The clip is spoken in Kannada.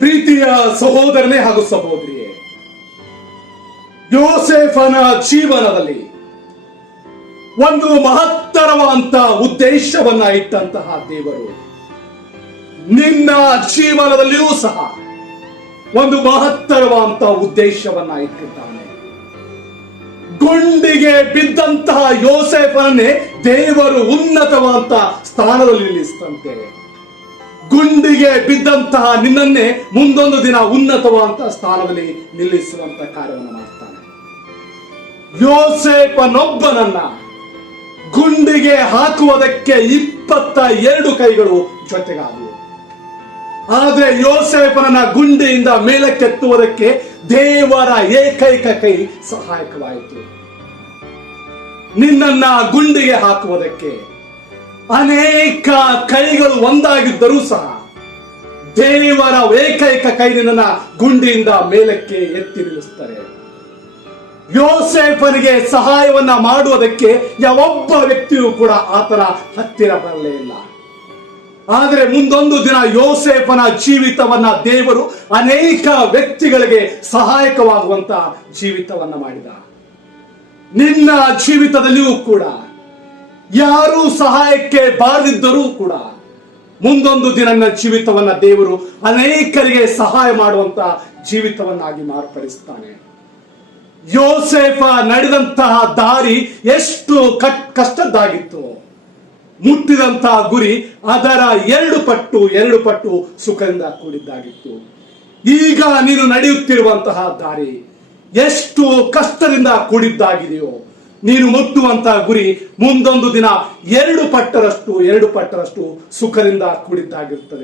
ಪ್ರೀತಿಯ ಸಹೋದರನೇ ಹಾಗೂ ಸಹೋದರಿಯೇ, ಯೋಸೇಫನ ಜೀವನದಲ್ಲಿ ಒಂದು ಮಹತ್ತರವಾದಂತ ಉದ್ದೇಶವನ್ನ ಇಟ್ಟಂತಹ ದೇವರು ನಿನ್ನ ಜೀವನದಲ್ಲಿಯೂ ಸಹ ಒಂದು ಮಹತ್ತರವಾದಂತ ಉದ್ದೇಶವನ್ನ ಇಟ್ಟಿದ್ದಾನೆ. ಗುಂಡಿಗೆ ಬಿದ್ದಂತಹ ಯೋಸೇಫನನ್ನೇ ದೇವರು ಉನ್ನತವಾದಂತಹ ಸ್ಥಾನದಲ್ಲಿ ನಿಲ್ಲಿಸಿದಂತೆ, ಗುಂಡಿಗೆ ಬಿದ್ದಂತಹ ನಿನ್ನನ್ನೇ ಮುಂದೊಂದು ದಿನ ಉನ್ನತವಾದಂತಹ ಸ್ಥಾನದಲ್ಲಿ ನಿಲ್ಲಿಸುವಂತ ಕಾರ್ಯವನ್ನು ಮಾಡ್ತಾನೆ. ಯೋಸೇಫನೊಬ್ಬನನ್ನ ಗುಂಡಿಗೆ ಹಾಕುವುದಕ್ಕೆ 22 ಕೈಗಳು ಜೊತೆಗಾದವು. ಆದ್ರೆ ಯೋಸೇಫನನ್ನ ಗುಂಡಿಯಿಂದ ಮೇಲಕ್ಕೆತ್ತುವುದಕ್ಕೆ ದೇವರ ಏಕೈಕ ಕೈ ಸಹಾಯಕವಾಯಿತು. ನಿನ್ನನ್ನ ಗುಂಡಿಗೆ ಹಾಕುವುದಕ್ಕೆ ಅನೇಕ ಕೈಗಳು ಒಂದಾಗಿದ್ದರೂ ಸಹ ದೇವರ ಏಕೈಕ ಕೈ ನಿನ್ನನ್ನ ಗುಂಡಿಯಿಂದ ಮೇಲಕ್ಕೆ ಎತ್ತಿ ನಿಲ್ಲಿಸುತ್ತಾರೆ. ಯೋಸೇಫನಿಗೆ ಸಹಾಯವನ್ನ ಮಾಡುವುದಕ್ಕೆ ಯಾವೊಬ್ಬ ವ್ಯಕ್ತಿಯೂ ಕೂಡ ಆತನ ಹತ್ತಿರ ಬರಲೇ ಇಲ್ಲ. ಆದರೆ ಮುಂದೊಂದು ದಿನ ಯೋಸೇಫನ ಜೀವಿತವನ್ನ ದೇವರು ಅನೇಕ ವ್ಯಕ್ತಿಗಳಿಗೆ ಸಹಾಯಕವಾಗುವಂತ ಜೀವಿತವನ್ನ ಮಾಡಿದ. ನಿನ್ನ ಜೀವಿತದಲ್ಲಿಯೂ ಕೂಡ ಯಾರೂ ಸಹಾಯಕ್ಕೆ ಬಾರದಿದ್ದರೂ ಕೂಡ ಮುಂದೊಂದು ದಿನ ನನ್ನ ಜೀವಿತವನ್ನ ದೇವರು ಅನೇಕರಿಗೆ ಸಹಾಯ ಮಾಡುವಂತ ಜೀವಿತವನ್ನಾಗಿ ಮಾರ್ಪಡಿಸುತ್ತಾನೆ. ಯೋಸೇಫ ನಡೆದಂತಹ ದಾರಿ ಎಷ್ಟು ಕಷ್ಟದ್ದಾಗಿತ್ತು. ಮುಟ್ಟಿದಂತಹ ಗುರಿ ಅದರ 2 ಪಟ್ಟು ಸುಖದಿಂದ ಕೂಡಿದ್ದಾಗಿತ್ತು. ಈಗ ನೀನು ನಡೆಯುತ್ತಿರುವಂತಹ ದಾರಿ ಎಷ್ಟು ಕಷ್ಟದಿಂದ ಕೂಡಿದ್ದಾಗಿದೆಯೋ, ನೀನು ಮುಟ್ಟುವಂತಹ ಗುರಿ ಮುಂದೊಂದು ದಿನ 2 ಪಟ್ಟರಷ್ಟು ಸುಖದಿಂದ ಕೂಡಿದ್ದಾಗಿರುತ್ತದೆ.